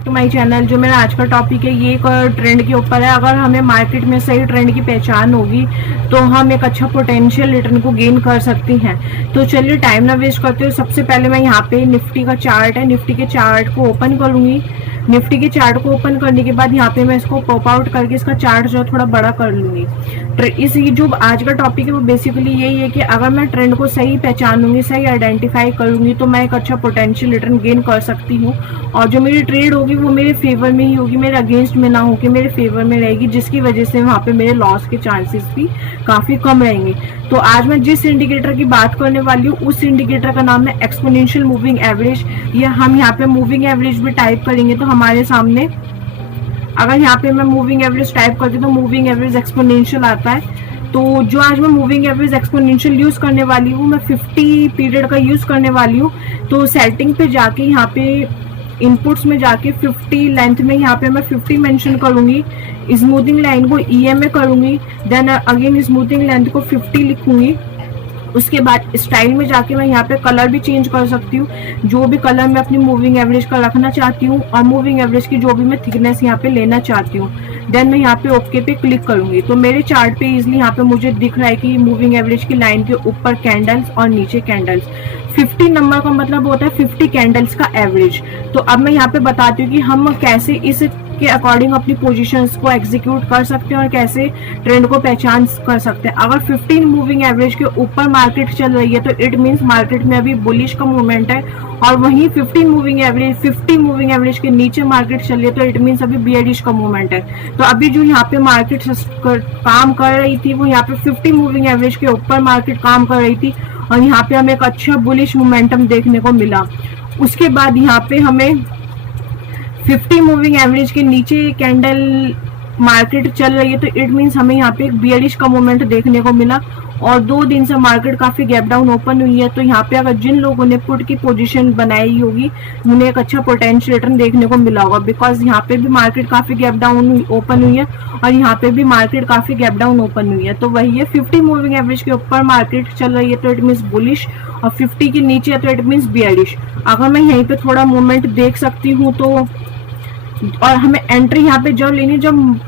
तो my channel जो मेरा आज का टॉपिक है ये एक ट्रेंड के ऊपर है। अगर हमें मार्केट में सही ट्रेंड की पहचान होगी तो हम एक अच्छा पोटेंशियल रिटर्न को गेन कर सकती हैं। तो चलिए टाइम ना वेस्ट करते हुए सबसे पहले मैं यहाँ पे निफ्टी का चार्ट है, निफ्टी के चार्ट को ओपन करूंगी। निफ्टी के चार्ट को ओपन करने के बाद यहाँ पे मैं इसको पॉप आउट करके इसका चार्ट जो थोड़ा बड़ा कर लूंगी। इस जो आज का टॉपिक है वो बेसिकली यही है कि अगर मैं ट्रेंड को सही पहचानूंगी, सही आइडेंटिफाई करूंगी तो मैं एक अच्छा पोटेंशियल रिटर्न गेन कर सकती हूँ। और जो मेरी ट्रेड होगी वो मेरे फेवर में ही होगी, मेरे अगेंस्ट में ना होकर मेरे फेवर में रहेगी, जिसकी वजह से वहाँ पे मेरे लॉस के चांसेस भी काफी कम रहेंगे। तो आज मैं जिस इंडिकेटर की बात करने वाली हूँ उस इंडिकेटर का नाम है एक्सपोनेंशियल मूविंग एवरेज। या हम यहाँ पे मूविंग एवरेज भी टाइप करेंगे तो हमारे सामने, अगर यहाँ पे मैं मूविंग एवरेज टाइप करती हूँ तो मूविंग एवरेज एक्सपोनेंशियल आता है। तो जो आज मैं मूविंग एवरेज एक्सपोनेंशियल यूज करने वाली हूँ, मैं 50 पीरियड का यूज करने वाली हूँ। तो सेटिंग पे जाके यहाँ पे इनपुट्स में जाके 50 लेंथ में यहाँ पे मैं 50 मेंशन करूंगी, स्मूथिंग लाइन को EMA करूंगी, देन अगेन स्मूथिंग लेंथ को 50 लिखूंगी। उसके बाद स्टाइल में जाके मैं यहाँ पे कलर भी चेंज कर सकती हूँ, जो भी कलर मैं अपनी मूविंग एवरेज का रखना चाहती हूँ और मूविंग एवरेज की जो भी मैं थिकनेस यहाँ पे लेना चाहती हूँ। देन मैं यहाँ पे ओके पे क्लिक करूंगी तो मेरे चार्ट पे इजिली यहाँ पे मुझे दिख रहा है कि मूविंग एवरेज की लाइन के ऊपर कैंडल्स और नीचे कैंडल्स। 50 नंबर का मतलब होता है 50 कैंडल्स का एवरेज। तो अब मैं यहाँ पे बताती हूँ कि हम कैसे इस के अकॉर्डिंग अपनी पोजीशंस को एग्जीक्यूट कर सकते हैं और कैसे ट्रेंड को पहचान कर सकते हैं। अगर 15 मूविंग एवरेज के ऊपर मार्केट चल रही है तो इट मींस मार्केट में अभी बुलिश का मूवमेंट है, और वहीं 50 मूविंग एवरेज के नीचे मार्केट चल रही है तो इट मींस अभी बियरिश का मूवमेंट है। तो अभी जो यहाँ पे मार्केट काम कर रही थी वो यहाँ पे 50 मूविंग एवरेज के ऊपर मार्केट काम कर रही थी और यहाँ पे हमें एक अच्छा बुलिश मोमेंटम देखने को मिला। उसके बाद यहाँ पे हमें 50 मूविंग एवरेज के नीचे कैंडल मार्केट चल रही है तो इट मींस हमें यहाँ पे एक बियरिश का मोमेंट देखने को मिला और 2 दिन से मार्केट काफी गैप डाउन ओपन हुई है। तो यहाँ पे अगर जिन लोगों ने पुट की पोजीशन बनाई होगी उन्हें एक अच्छा पोटेंशियल रिटर्न देखने को मिला होगा, बिकॉज यहाँ पे भी मार्केट काफी गैप डाउन ओपन हुई है और यहाँ पे भी मार्केट काफी गैप डाउन ओपन हुई है। तो वही है, 50 मूविंग एवरेज के ऊपर मार्केट चल रही है तो इट मींस बुलिश और 50 के नीचे है तो इट मींस बियरिश। अगर मैं यहीं पे थोड़ा मूवमेंट देख सकती हूँ तो, और हमें एंट्री यहाँ पे जब लेनी, जब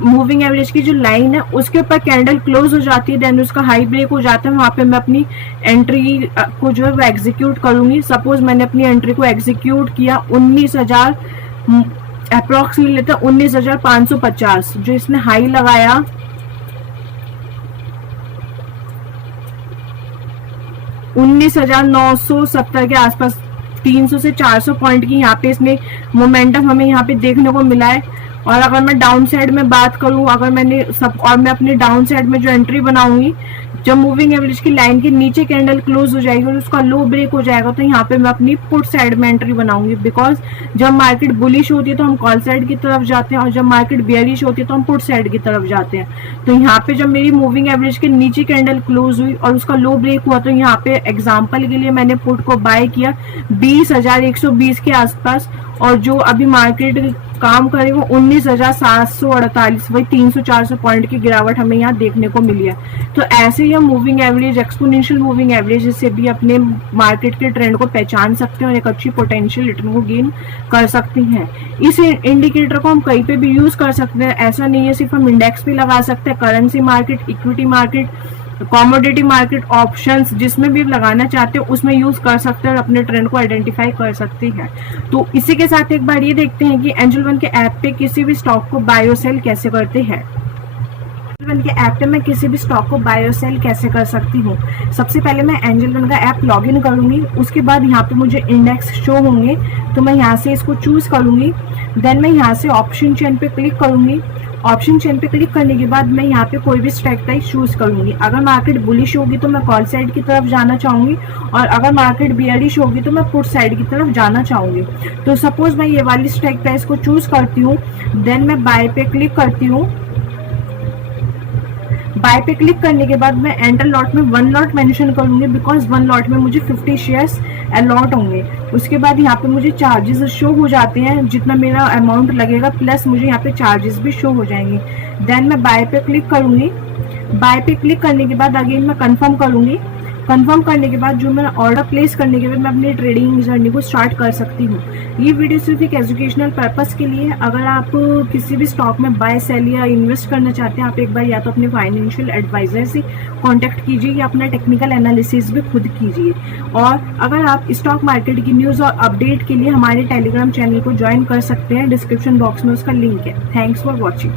मूविंग एवरेज की जो लाइन है उसके ऊपर कैंडल क्लोज हो जाती है, देन उसका हाई ब्रेक हो जाता है, वहां पे मैं अपनी एंट्री को जो है वो एग्जीक्यूट करूंगी। सपोज मैंने अपनी एंट्री को एग्जीक्यूट किया 19,000 अप्रोक्सीमेटली 19,550 जो इसने हाई लगाया, 19,970 के आसपास, 300 से 400 पॉइंट की यहाँ पे इसमें मोमेंटम हमें यहाँ पे देखने को मिला है। और अगर मैं डाउन साइड में बात करूं, अगर मैंने सब, और मैं अपने डाउन साइड में जो एंट्री बनाऊंगी जब मूविंग एवरेज की लाइन के नीचे कैंडल क्लोज हो जाएगी और उसका लो ब्रेक हो जाएगा तो यहाँ पे मैं अपनी पुट साइड में एंट्री बनाऊंगी, बिकॉज जब मार्केट बुलिश होती है तो हम कॉल साइड की तरफ जाते हैं और जब मार्केट बेयरिश होती है तो हम पुट साइड की तरफ जाते हैं। तो यहाँ पे जब मेरी मूविंग एवरेज के नीचे कैंडल क्लोज हुई और उसका लो ब्रेक हुआ तो यहाँ पे एग्जाम्पल के लिए मैंने पुट को बाय किया 20,120 के आसपास, और जो अभी मार्केट काम करे वो 19,748, वही 300-400 पॉइंट की गिरावट हमें यहाँ देखने को मिली है। तो ऐसे ही हम moving average, exponential moving average से भी अपने मार्केट के ट्रेंड को पहचान सकते हैं और एक अच्छी पोटेंशियल रिटर्न को गेन कर सकते हैं। इस इंडिकेटर को हम कहीं पे भी यूज कर सकते हैं, ऐसा नहीं है सिर्फ हम इंडेक्स पे लगा सकते हैं, currency market, equity market, commodity market, options, जिसमें भी लगाना चाहते हो उसमें यूज कर सकते हैं और अपने ट्रेंड को आइडेंटिफाई कर सकते हैं। तो इसी के साथ एक बार ये देखते हैं कि एंजल वन के ऐप पे किसी भी स्टॉक को बाय और सेल कैसे करते हैं। एंजल वन के ऐप पे मैं किसी भी स्टॉक को बाय और सेल कैसे कर सकती हूँ। सबसे पहले मैं एंजल वन का ऐप लॉग इन करूंगी, उसके बाद यहाँ पे मुझे इंडेक्स शो होंगे तो मैं यहाँ से इसको चूज करूंगी। देन मैं यहाँ से ऑप्शन चेन पे क्लिक करूंगी। ऑप्शन चेन पे क्लिक करने के बाद मैं यहाँ पे कोई भी स्ट्राइक प्राइस चूज करूंगी। अगर मार्केट बुलिश होगी तो मैं कॉल साइड की तरफ जाना चाहूंगी और अगर मार्केट बियरिश होगी तो मैं पुट साइड की तरफ जाना चाहूंगी। तो सपोज मैं ये वाली स्ट्राइक प्राइस को चूज करती हूँ, देन मैं बाय पे क्लिक करती हूँ। बाय पे क्लिक करने के बाद मैं एंटर लॉट में 1 लॉट मेंशन करूंगी, बिकॉज 1 लॉट में मुझे 50 शेयर्स अलॉट होंगे। उसके बाद यहाँ पे मुझे चार्जेस शो हो जाते हैं, जितना मेरा अमाउंट लगेगा प्लस मुझे यहाँ पे चार्जेस भी शो हो जाएंगे। देन मैं बाय पे क्लिक करूंगी। बाय पे क्लिक करने के बाद अगेन मैं कंफर्म करूंगी। कंफर्म करने के बाद जो मैं ऑर्डर प्लेस करने के बाद मैं अपनी ट्रेडिंग जर्नी को स्टार्ट कर सकती हूँ। ये वीडियो सिर्फ एक एजुकेशनल पर्पस के लिए है। अगर आप किसी भी स्टॉक में बाय सेल या इन्वेस्ट करना चाहते हैं, आप एक बार या तो अपने फाइनेंशियल एडवाइजर से कांटेक्ट कीजिए या अपना टेक्निकल एनालिसिस भी खुद कीजिए। और अगर आप स्टॉक मार्केट की न्यूज़ और अपडेट के लिए हमारे टेलीग्राम चैनल को ज्वाइन कर सकते हैं, डिस्क्रिप्शन बॉक्स में उसका लिंक है। Thanks for watching.